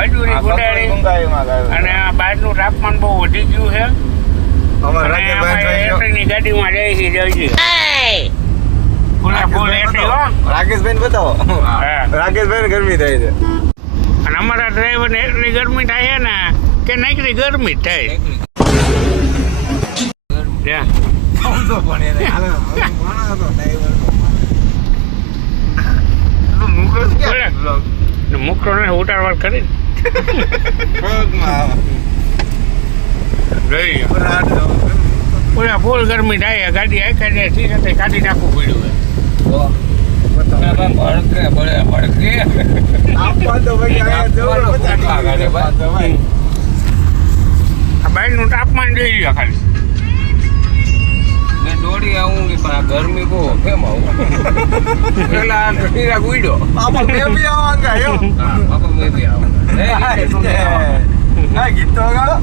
ખજૂરી ગુંડાળી અને આ બહારનું તાપમાન બહુ વધી ગયું છે. ની ગાડીમાં જઈ ફૂલ એસી હો. રાકેશભાઈ બતાવો. રાકેશભાઈ ગરમી થાય છે અને અમારા ડ્રાઈવર ને એટલી ગરમી થાય છે ને કે નકરી ગરમી થાય. મુકતો ને ઉતારવા કરી પૂરા ફૂલ ગરમી થાય. ગાડી આખા જાય ઠીક છે કાઢી નાખવું પડ્યું. બાઈકનું તાપમાન જોઈ લ્યો ખાલી. દોડી આવું કે ગરમી કહો કેમ આવું પેલા ઠીક ઉડ્યો પાપા મેં બી આવા પાપા મેં બી આવું ગીત તો વગાડો.